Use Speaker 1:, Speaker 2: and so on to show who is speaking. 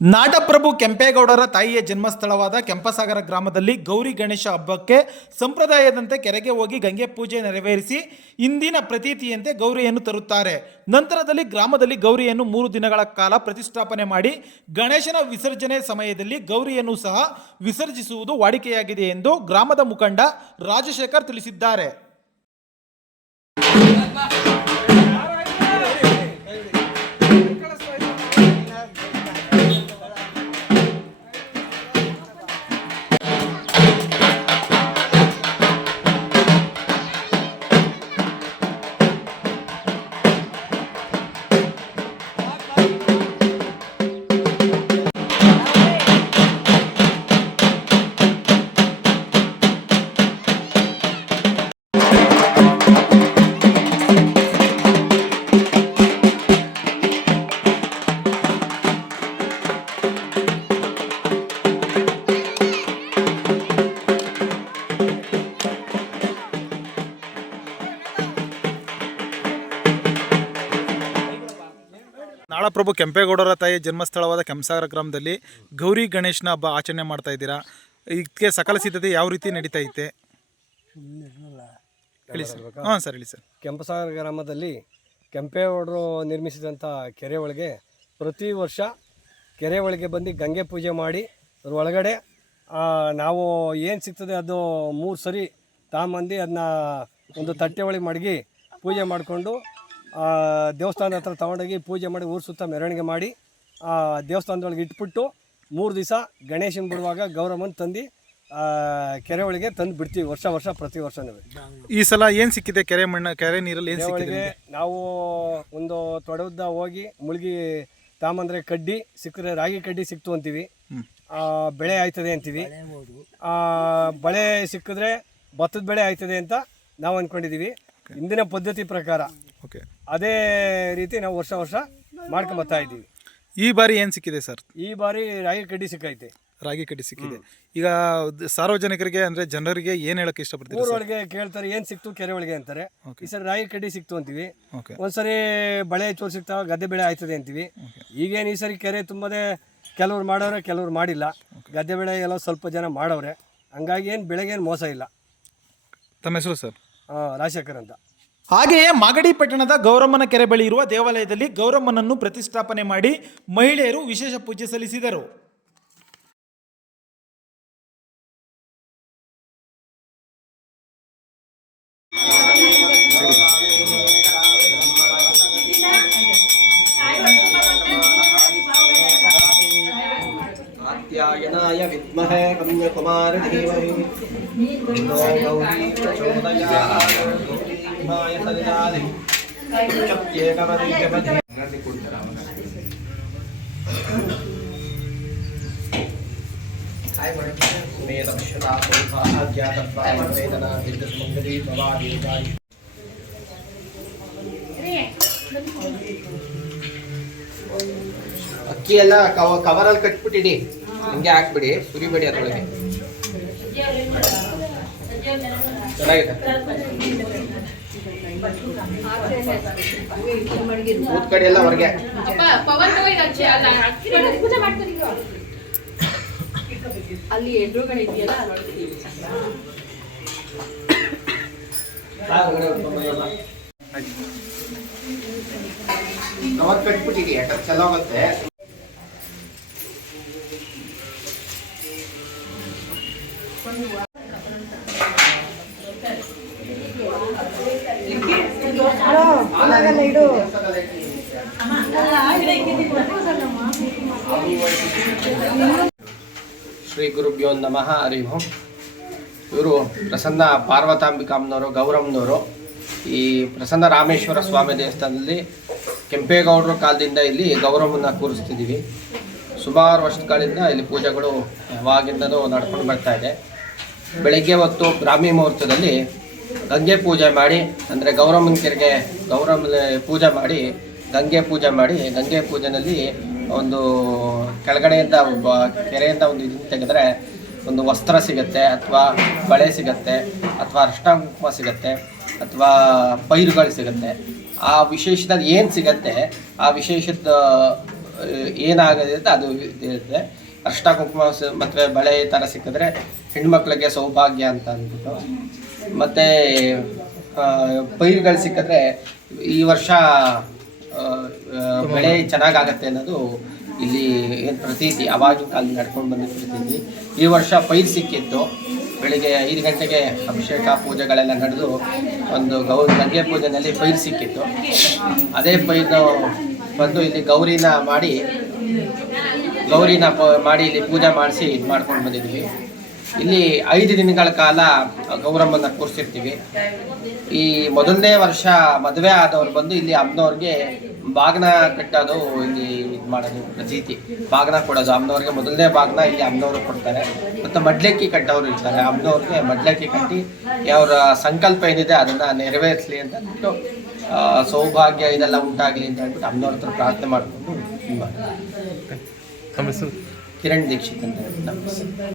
Speaker 1: ನಾಡಪ್ರಭು ಕೆಂಪೇಗೌಡರ ತಾಯಿಯ ಜನ್ಮಸ್ಥಳವಾದ ಕೆಂಪಸಾಗರ ಗ್ರಾಮದಲ್ಲಿ ಗೌರಿ ಗಣೇಶ ಹಬ್ಬಕ್ಕೆ ಸಂಪ್ರದಾಯದಂತೆ ಕೆರೆಗೆ ಹೋಗಿ ಗಂಗೆ ಪೂಜೆ ನೆರವೇರಿಸಿ ಇಂದಿನ ಪ್ರತೀತಿಯಂತೆ ಗೌರಿಯನ್ನು ತರುತ್ತಾರೆ. ನಂತರದಲ್ಲಿ ಗ್ರಾಮದಲ್ಲಿ ಗೌರಿಯನ್ನು ಮೂರು ದಿನಗಳ ಕಾಲ ಪ್ರತಿಷ್ಠಾಪನೆ ಮಾಡಿ ಗಣೇಶನ ವಿಸರ್ಜನೆ ಸಮಯದಲ್ಲಿ ಗೌರಿಯನ್ನು ಸಹ ವಿಸರ್ಜಿಸುವುದು ವಾಡಿಕೆಯಾಗಿದೆ ಎಂದು ಗ್ರಾಮದ ಮುಖಂಡ ರಾಜಶೇಖರ್ ತಿಳಿಸಿದ್ದಾರೆ. ನಾಳಪ್ರಭು ಕೆಂಪೇಗೌಡರ ತಾಯಿ ಜನ್ಮಸ್ಥಳವಾದ ಕೆಂಪಸಾಗರ ಗ್ರಾಮದಲ್ಲಿ ಗೌರಿ ಗಣೇಶನ ಹಬ್ಬ ಆಚರಣೆ ಮಾಡ್ತಾ ಇದ್ದೀರಾ? ಇದಕ್ಕೆ ಸಕಲ ಸಿದ್ಧತೆ ಯಾವ ರೀತಿ ನಡೀತಾ ಐತೆ? ಹೇಳಿ ಸರ್. ಹಾಂ ಸರ್, ಹೇಳಿ ಸರ್.
Speaker 2: ಕೆಂಪಸಾಗರ ಗ್ರಾಮದಲ್ಲಿ ಕೆಂಪೇಗೌಡರು ನಿರ್ಮಿಸಿದಂಥ ಕೆರೆ ಒಳಗೆ ಪ್ರತಿ ವರ್ಷ ಕೆರೆ ಒಳಗೆ ಬಂದು ಗಂಗೆ ಪೂಜೆ ಮಾಡಿ, ಅದ್ರ ಒಳಗಡೆ ನಾವು ಏನು ಸಿಗ್ತದೆ ಅದು ಮೂರು ಸರಿ ತಾಮಂದಿ ಅದನ್ನ ಒಂದು ತಟ್ಟೆ ಒಳಗೆ ಮಡಗಿ ಪೂಜೆ ಮಾಡಿಕೊಂಡು ದೇವಸ್ಥಾನದ ಹತ್ರ ತೊಗೊಂಡೋಗಿ ಪೂಜೆ ಮಾಡಿ ಊರು ಸುತ್ತ ಮೆರವಣಿಗೆ ಮಾಡಿ ಆ, ದೇವಸ್ಥಾನದೊಳಗೆ ಇಟ್ಬಿಟ್ಟು ಮೂರು ದಿವಸ ಗಣೇಶನ ಬಿಡುವಾಗ ಗೌರಮ್ಮನ ತಂದು ಆ, ಕೆರೆ ಒಳಗೆ ತಂದು ಬಿಡ್ತೀವಿ ವರ್ಷ ವರ್ಷ ಪ್ರತಿ ವರ್ಷನೂ.
Speaker 1: ಈ ಸಲ ಏನು ಸಿಕ್ಕಿದೆ ಕೆರೆ ಮಣ್ಣ ಕೆರೆ ನೀರಲ್ಲಿ ಏನು ಸಿಕ್ಕಿದೆ
Speaker 2: ನಾವು ಒಂದು ತೊಡದ ಹೋಗಿ ಮುಳುಗಿ ತಾಮಂದ್ರೆ ಕಡ್ಡಿ ಸಿಕ್ಕರೆ ರಾಗಿ ಕಡ್ಡಿ ಸಿಕ್ತು ಅಂತೀವಿ. ಆ, ಬೆಳೆ ಆಯ್ತದೆ ಅಂತೀವಿ. ಆ, ಬಳೆ ಸಿಕ್ಕಿದ್ರೆ ಭತ್ತದ ಬೆಳೆ ಆಯ್ತದೆ ಅಂತ ನಾವು ಅಂದ್ಕೊಂಡಿದ್ದೀವಿ ಇಂದಿನ ಪದ್ಧತಿ ಪ್ರಕಾರ.
Speaker 1: ಓಕೆ
Speaker 2: ಅದೇ ರೀತಿ ನಾವು ವರ್ಷ ವರ್ಷ ಮಾಡ್ಕೊಂಬತ್ತಾ ಇದ್ದೀವಿ.
Speaker 1: ಈ ಬಾರಿ ಏನು ಸಿಕ್ಕಿದೆ ಸರ್?
Speaker 2: ಈ ಬಾರಿ ರಾಗಿ ಕಡ್ಡಿ ಸಿಕ್ಕೈತೆ.
Speaker 1: ರಾಗಿ ಕಡ್ಡಿ ಸಿಕ್ಕಿದೆ. ಈಗ ಸಾರ್ವಜನಿಕರಿಗೆ ಅಂದ್ರೆ ಜನರಿಗೆ ಏನು ಹೇಳಕ್ಕೆ ಇಷ್ಟಪಡ್ತೀವಿ
Speaker 2: ಊರೊಳಗೆ ಕೇಳ್ತಾರೆ ಏನು ಸಿಕ್ತು ಕೆರೆ ಒಳಗೆ ಅಂತಾರೆ ಈ ಸರಿ ರಾಗಿ ಕಡ್ಡಿ ಸಿಕ್ತು ಅಂತೀವಿ. ಒಂದ್ಸರಿ ಬಳೆ ಚೋರ್ ಸಿಗ್ತಾವ ಗದ್ದೆ ಬೆಳೆ ಆಯ್ತದೆ ಅಂತೀವಿ. ಈಗೇನು ಈ ಸರಿ ಕೆರೆ ತುಂಬದೆ ಕೆಲವ್ರು ಮಾಡೋರೆ ಕೆಲವ್ರು ಮಾಡಿಲ್ಲ. ಗದ್ದೆ ಬೆಳೆ ಎಲ್ಲ ಸ್ವಲ್ಪ ಜನ ಮಾಡೋರೆ. ಹಂಗಾಗಿ ಏನು ಬೆಳೆಗೇನು ಮೋಸ ಇಲ್ಲ.
Speaker 1: ತಮ್ಮ ಹೆಸರು ಸರ್?
Speaker 2: ರಾಜಶೇಖರ್ ಅಂತ.
Speaker 1: ಹಾಗೆಯೇ ಮಾಗಡಿ ಪಟ್ಟಣದ ಗೌರಮ್ಮನ ಕೆರೆ ಬಳಿ ಇರುವ ದೇವಾಲಯದಲ್ಲಿ ಗೌರಮ್ಮನನ್ನು ಪ್ರತಿಷ್ಠಾಪನೆ ಮಾಡಿ ಮಹಿಳೆಯರು ವಿಶೇಷ ಪೂಜೆ ಸಲ್ಲಿಸಿದರು
Speaker 3: कात्यायनाय विद्महे कन्याकुमारी धीमहि तन्नो गौरी प्रचोदयात् गौरीमाय सजनादि चप्येकवदिव्यपदे मेदपश्यता पुरुषाः ज्ञातत्वावेदना विद्युत्मङ्गली भवादीकारि ಅಕ್ಕಿ ಎಲ್ಲ ಕವ ಕವರಲ್ಲಿ ಕಟ್ಬಿಟ್ಟಿಡಿ ಹಿಂಗೆ ಹಾಕ್ಬಿಡಿ ಸುರಿಬೇಡಿ ಅದ್ರೊಳಗೆ ಚೆನ್ನಾಗಿದೆ ಊದ್ ಕಡೆ ಎಲ್ಲ ಹೊರಗೆ
Speaker 4: ಅಲ್ಲ. ಅಲ್ಲಿ ಎದುರುಗಡೆ ಇದೆಯಲ್ಲ ಅಲ್ಲಿ.
Speaker 3: ಕವರ್ ಕಟ್ಬಿಟ್ಟಿಡಿ ಯಾಕಂದ್ರೆ ಶ್ರೀ ಗುರುಭ್ಯೋ ನಮಃ, ಹರಿ ಓಂ. ಇವರು ಪ್ರಸನ್ನ ಪಾರ್ವತಾಂಬಿಕಾಮ್ನವರು ಗೌರಮ್ನವರು ಈ ಪ್ರಸನ್ನ ರಾಮೇಶ್ವರ ಸ್ವಾಮಿ ದೇವಸ್ಥಾನದಲ್ಲಿ ಕೆಂಪೇಗೌಡರ ಕಾಲದಿಂದ ಇಲ್ಲಿ ಗೌರವನ್ನ ಕೂರಿಸ್ತಿದ್ದೀವಿ. ಸುಮಾರು ವರ್ಷಗಳಿಂದ ಇಲ್ಲಿ ಪೂಜೆಗಳು ಯಾವಾಗಿಂದಲೂ ನಡ್ಕೊಂಡು ಬರ್ತಾ ಇದೆ. ಬೆಳಗ್ಗೆ ಹೊತ್ತು ಬ್ರಾಹ್ಮಿ ಮುಹೂರ್ತದಲ್ಲಿ ಗಂಗೆ ಪೂಜೆ ಮಾಡಿ, ಅಂದರೆ ಗೌರಮ್ಮನ ಕೆರೆಗೆ ಗೌರಮ್ಮನ ಪೂಜೆ ಮಾಡಿ, ಗಂಗೆ ಪೂಜೆ ಮಾಡಿ, ಗಂಗೆ ಪೂಜೆನಲ್ಲಿ ಒಂದು ಕೆಳಗಡೆಯಿಂದ ಒಬ್ಬ ಕೆರೆಯಿಂದ ಒಂದು ಇದನ್ನು ತೆಗೆದ್ರೆ ಒಂದು ವಸ್ತ್ರ ಸಿಗುತ್ತೆ, ಅಥವಾ ಬಳೆ ಸಿಗುತ್ತೆ, ಅಥವಾ ಅಷ್ಟಾಂಗ ಸಿಗುತ್ತೆ, ಅಥವಾ ಪೈರುಗಳು ಸಿಗುತ್ತೆ. ಆ ವಿಶೇಷದಲ್ಲಿ ಏನು ಸಿಗತ್ತೆ, ಆ ವಿಶೇಷದ ಅಂತ ಅದು ಇರುತ್ತೆ. ಅರ್ಶಿನ ಕುಂಕುಮ ಸ- ಮತ್ತೆ ಬಳೆ ಥರ ಸಿಕ್ಕಿದ್ರೆ ಹೆಣ್ಮಕ್ಳಿಗೆ ಸೌಭಾಗ್ಯ ಅಂತ ಅಂದ್ಬಿಟ್ಟು ಮತ್ತು ಪೈರುಗಳು ಸಿಕ್ಕಿದ್ರೆ ಈ ವರ್ಷ ಬೆಳೆ ಚೆನ್ನಾಗಾಗತ್ತೆ ಅನ್ನೋದು ಇಲ್ಲಿ ಏನು ಪ್ರತೀತಿ, ಅವಾಗಿನ ಕಾಲದಲ್ಲಿ ನಡ್ಕೊಂಡು ಬಂದ ಪ್ರತೀತಿ. ಈ ವರ್ಷ ಪೈರು ಸಿಕ್ಕಿತ್ತು. ಬೆಳಿಗ್ಗೆ ಐದು ಗಂಟೆಗೆ ಅಭಿಷೇಕ ಪೂಜೆಗಳೆಲ್ಲ ನಡೆದು ಒಂದು ಗೌ, ಗಂಗೆ ಪೂಜೆಯಲ್ಲಿ ಪೈರು ಸಿಕ್ಕಿತ್ತು. ಅದೇ ಪೈರು ಬಂದು ಇಲ್ಲಿ ಗೌರಿನ ಮಾಡಿ ಗೌರಿನ ಮಾಡಿ ಇಲ್ಲಿ ಪೂಜೆ ಮಾಡಿಸಿ ಇದು ಮಾಡ್ಕೊಂಡು ಬಂದಿದ್ವಿ. ಇಲ್ಲಿ ಐದು ದಿನಗಳ ಕಾಲ ಗೌರಮ್ಮನ ಕೂರಿಸಿರ್ತೀವಿ ಈ ಮೊದಲನೇ ವರ್ಷ ಮದುವೆ ಆದವ್ರು ಬಂದು ಇಲ್ಲಿ ಅಮ್ಮನವ್ರಿಗೆ ಬಾಗ್ನ ಕಟ್ಟೋದು ಇಲ್ಲಿ ಇದು ಮಾಡೋದು ಪ್ರತೀತಿ. ಬಾಗ್ನ ಕೊಡೋದು. ಅಮ್ಮನವ್ರಿಗೆ ಮೊದಲನೇ ಬಾಗ್ನ ಇಲ್ಲಿ ಅಮ್ಮನವ್ರಿಗೆ ಕೊಡ್ತಾರೆ. ಮತ್ತು ಮಡ್ಲಕ್ಕಿ ಕಟ್ಟೋರು ಇರ್ತಾರೆ. ಅಮ್ಮನವ್ರಿಗೆ ಮಡ್ಲಕ್ಕಿ ಕಟ್ಟಿ ಅವರ ಸಂಕಲ್ಪ ಏನಿದೆ ಅದನ್ನು ನೆರವೇರಿಸಲಿ ಅಂತ ಅಂದ್ಬಿಟ್ಟು ಸೌಭಾಗ್ಯ ಇದೆಲ್ಲ ಉಂಟಾಗಲಿ ಅಂತ ಹೇಳ್ಬಿಟ್ಟು ಅಮ್ಮನವ್ರ ಹತ್ರ ಪ್ರಾರ್ಥನೆ ಮಾಡಿಕೊಂಡು ಇದು. ಕಿರಣ್ ದೀಕ್ಷಿತ್ ಅಂತ ಹೇಳಿ ನಮ್ಮ ಹೆಸರು.